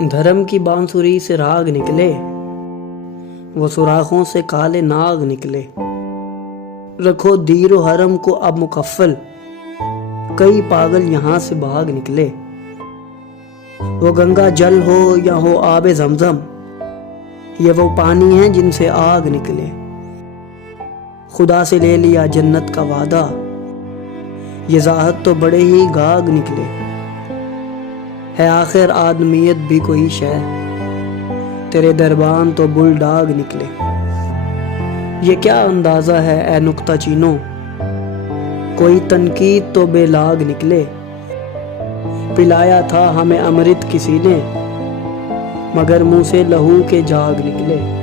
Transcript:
دھرم کی بانسری سے راگ نکلے، وہ سوراخوں سے کالے ناگ نکلے۔ رکھو دیر و حرم کو اب مکفل، کئی پاگل یہاں سے بھاگ نکلے۔ وہ گنگا جل ہو یا ہو آب زمزم، یہ وہ پانی ہیں جن سے آگ نکلے۔ خدا سے لے لیا جنت کا وعدہ، یہ زاہد تو بڑے ہی گاگ نکلے۔ ہے آخر آدمیت بھی کوئی شے، تیرے دربان تو بل ڈاگ نکلے۔ یہ کیا اندازہ ہے اے نکتہ چینوں، کوئی تنقید تو بے لاگ نکلے۔ پلایا تھا ہمیں امرت کسی نے، مگر منہ سے لہو کے جاگ نکلے۔